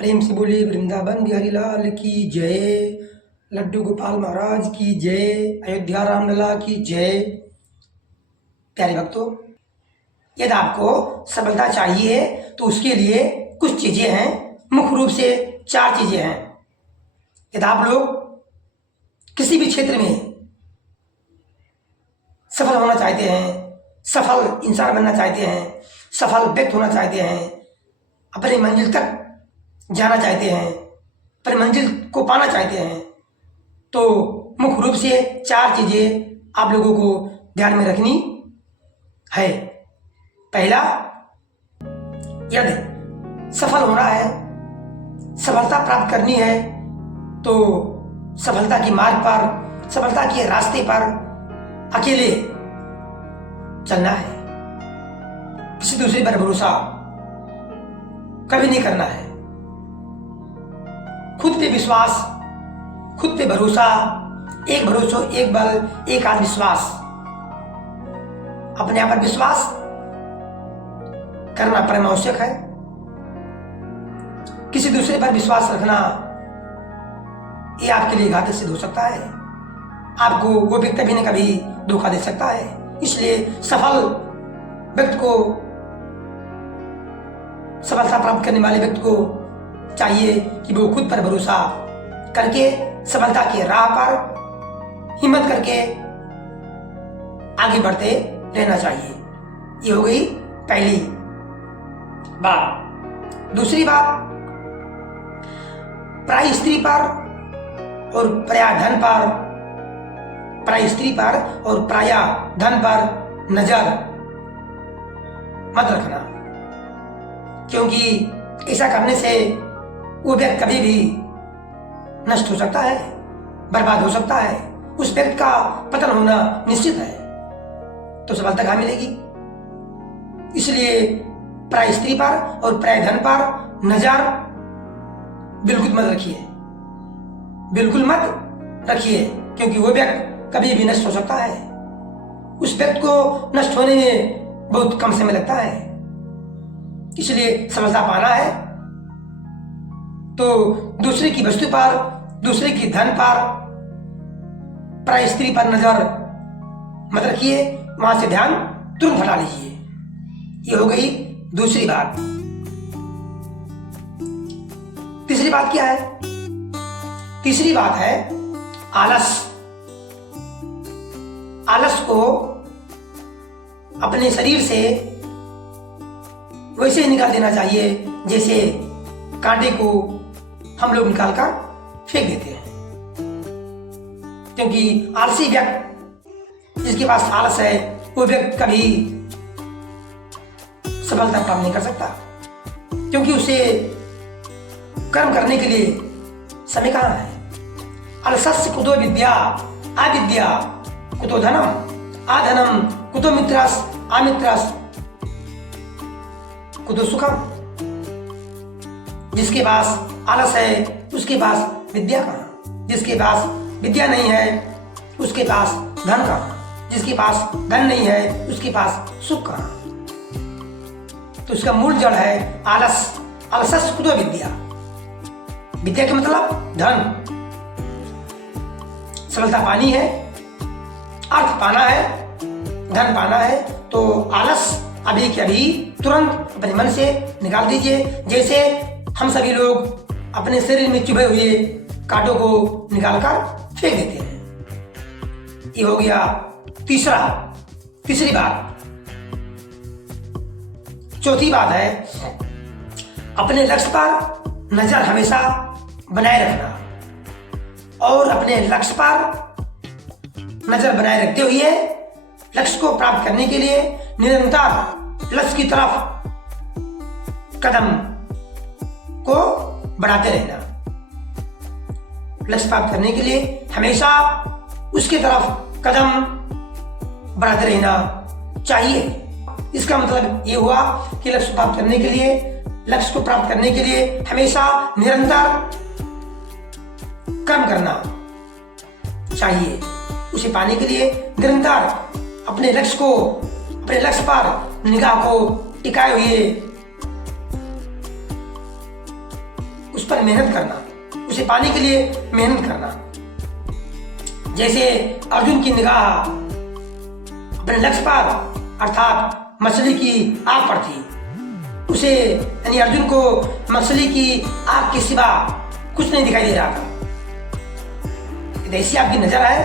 प्रेम से बोलिए वृंदावन बिहारी लाल की जय, लड्डू गोपाल महाराज की जय, अयोध्या रामलला की जय। प्यारे भक्तों, यदि आपको सफलता चाहिए तो उसके लिए कुछ चीज़ें हैं, मुख्य रूप से 4 चीज़ें हैं। यदि आप लोग किसी भी क्षेत्र में सफल होना चाहते हैं, सफल इंसान बनना चाहते हैं, सफल व्यक्ति होना चाहते हैं, अपनी मंजिल तक जाना चाहते हैं, अपनी मंजिल को पाना चाहते हैं, तो मुख्य रूप से 4 चीज़ें आप लोगों को ध्यान में रखनी है। पहला, यदि सफल होना है, सफलता प्राप्त करनी है, तो सफलता की मार्ग पर, सफलता के रास्ते पर अकेले चलना है। किसी दूसरे पर भरोसा कभी नहीं करना है। खुद पे विश्वास, खुद पे भरोसा, एक भरोसा एक बल एक आत्मविश्वास, अपने आप पर विश्वास करना परम आवश्यक है। किसी दूसरे पर विश्वास रखना ये आपके लिए घातक सिद्ध हो सकता है। आपको वो व्यक्ति कभी न कभी धोखा दे सकता है। इसलिए सफल व्यक्ति को, सफलता प्राप्त करने वाले व्यक्ति को चाहिए कि वो खुद पर भरोसा करके सफलता के राह पर हिम्मत करके आगे बढ़ते रहना चाहिए। ये हो गई पहली बात। दूसरी बात, पराई स्त्री पर और पराया धन पर, पराई स्त्री पर और पराया धन पर नजर मत रखना, क्योंकि ऐसा करने से वो व्यक्ति कभी भी नष्ट हो सकता है, बर्बाद हो सकता है। उस व्यक्ति का पतन होना निश्चित है, तो सफलता कहाँ मिलेगी। इसलिए पराई स्त्री पर और पराय धन पर नजर बिल्कुल मत रखिए, बिल्कुल मत रखिए, क्योंकि वो व्यक्ति कभी भी नष्ट हो सकता है। उस व्यक्ति को नष्ट होने में बहुत कम समय लगता है। इसलिए सफलता पाना है तो दूसरे की वस्तु पर, दूसरे की धन पर, पराई स्त्री पर नजर मत रखिए, वहां से ध्यान तुरंत हटा लीजिए। ये हो गई दूसरी बात। तीसरी बात क्या है? तीसरी बात है आलस। आलस को अपने शरीर से वैसे ही निकाल देना चाहिए जैसे कांटे को हम लोग निकालकर फेंक देते हैं। क्योंकि आलसी व्यक्ति, जिसके पास आलस है, वो व्यक्ति कभी सफलता प्राप्त नहीं कर सकता, क्योंकि उसे कर्म करने के लिए समय कहाँ है। अलसस्य कुतो विद्या, अविद्या कुतो धनम, अधनम कुतो मित्रस, अमित्रस कुतो सुखम। जिसके पास आलस है उसके पास विद्या कहाँ, जिसके पास विद्या नहीं है उसके पास धन कहाँ, जिसके पास धन नहीं है उसके पास सुख कहाँ। तो उसका मूल जड़ है आलस। अलसस्य कुतो विद्या, विद्या के मतलब धन। सफलता पानी है, अर्थ पाना है, धन पाना है, तो आलस अभी के अभी तुरंत अपने मन से निकाल दीजिए। जैसे हम सभी लोग अपने शरीर में चुभे हुए कांटों को निकालकर फेंक देते हैं। ये हो गया तीसरी बात। चौथी बात है अपने लक्ष्य पर नजर हमेशा बनाए रखना, और अपने लक्ष्य पर नजर बनाए रखते हुए लक्ष्य को प्राप्त करने के लिए निरंतर लक्ष्य की तरफ कदम को बढ़ाते रहना। लक्ष्य प्राप्त करने के लिए हमेशा उसकी तरफ कदम बढ़ाते रहना चाहिए। इसका मतलब ये हुआ कि लक्ष्य प्राप्त करने के लिए, लक्ष्य को प्राप्त करने के लिए हमेशा निरंतर कर्म करना चाहिए। उसे पाने के लिए निरंतर अपने लक्ष्य को, अपने लक्ष्य पर निगाह को टिकाए हुए पर मेहनत करना, उसे पाने के लिए मेहनत करना। जैसे अर्जुन की निगाह अपने लक्ष्य पर अर्थात मछली की आग पर थी, उसे यानी अर्जुन को मछली की आग के सिवा कुछ नहीं दिखाई दे रहा था। ऐसी आपकी नजर है,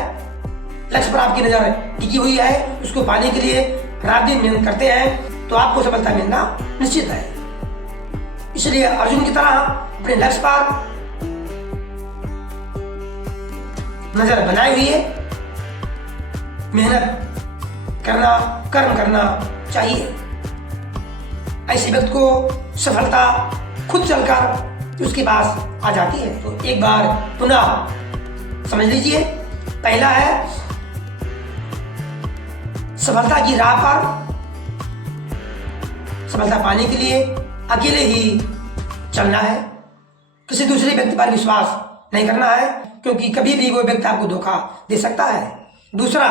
लक्ष्य पर आपकी नजर टिकी हुई है, उसको पाने के लिए रात दिन मेहनत करते हैं तो आपको सफलता मिलना निश्चित है। इसलिए अर्जुन की तरह अपने लक्ष्य पर नजर बनाए हुए मेहनत करना, कर्म करना चाहिए। ऐसे व्यक्ति को सफलता खुद चलकर उसके पास आ जाती है। तो एक बार पुनः समझ लीजिए, पहला है सफलता की राह पर सफलता पाने के लिए अकेले ही चलना है, किसी दूसरे व्यक्ति पर विश्वास नहीं करना है, क्योंकि कभी भी वो व्यक्ति आपको धोखा दे सकता है। दूसरा,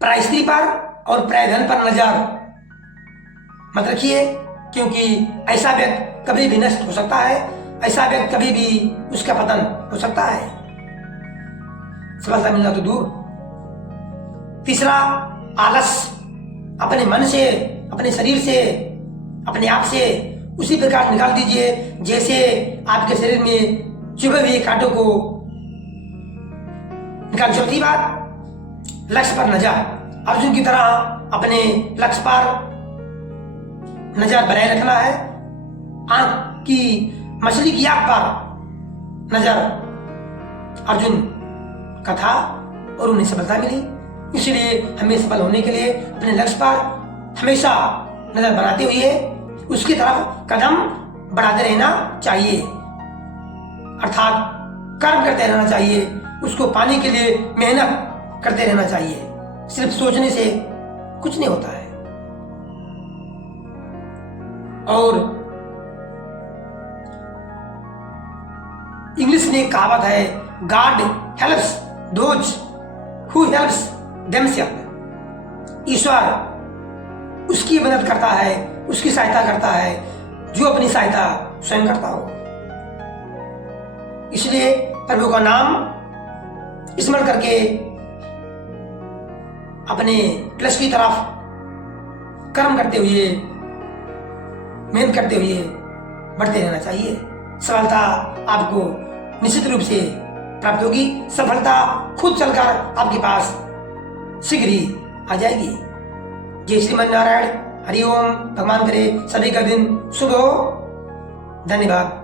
परिस्थिति पर और प्रायधन पर नजर मत रखिए, क्योंकि ऐसा व्यक्ति कभी भी नष्ट हो सकता है, ऐसा व्यक्ति कभी भी उसका पतन हो सकता है, सफलता मिलना तो दूर। तीसरा, आलस अपने मन से, अपने शरीर से, अपने आप से उसी प्रकार निकाल दीजिए जैसे आपके शरीर में चुभे हुए कांटों को निकाल। चौथी बात, लक्ष्य पर नजर, अर्जुन की तरह अपने लक्ष्य पर नजर बनाए रखना है। आंख की मछली की आंख पर नजर अर्जुन का था और उन्हें सफलता मिली। इसलिए हमें सफल होने के लिए अपने लक्ष्य पर हमेशा नजर बनाते हुए उसकी तरफ कदम बढ़ाते रहना चाहिए, अर्थात कर्म करते रहना चाहिए, उसको पाने के लिए मेहनत करते रहना चाहिए। सिर्फ सोचने से कुछ नहीं होता है। और इंग्लिश में एक कहावत है, God helps those who helps themselves. ईश्वर उसकी मदद करता है, उसकी सहायता करता है जो अपनी सहायता स्वयं करता हो। इसलिए प्रभु का नाम स्मरण करके अपने लक्ष्य की तरफ कर्म करते हुए, मेहनत करते हुए बढ़ते रहना चाहिए। सफलता आपको निश्चित रूप से प्राप्त होगी। सफलता खुद चलकर आपके पास शीघ्र ही आ जाएगी। जय श्रीमन नारायण, हरिओम। भगवान करे सभी का दिन शुभ हो। धन्यवाद।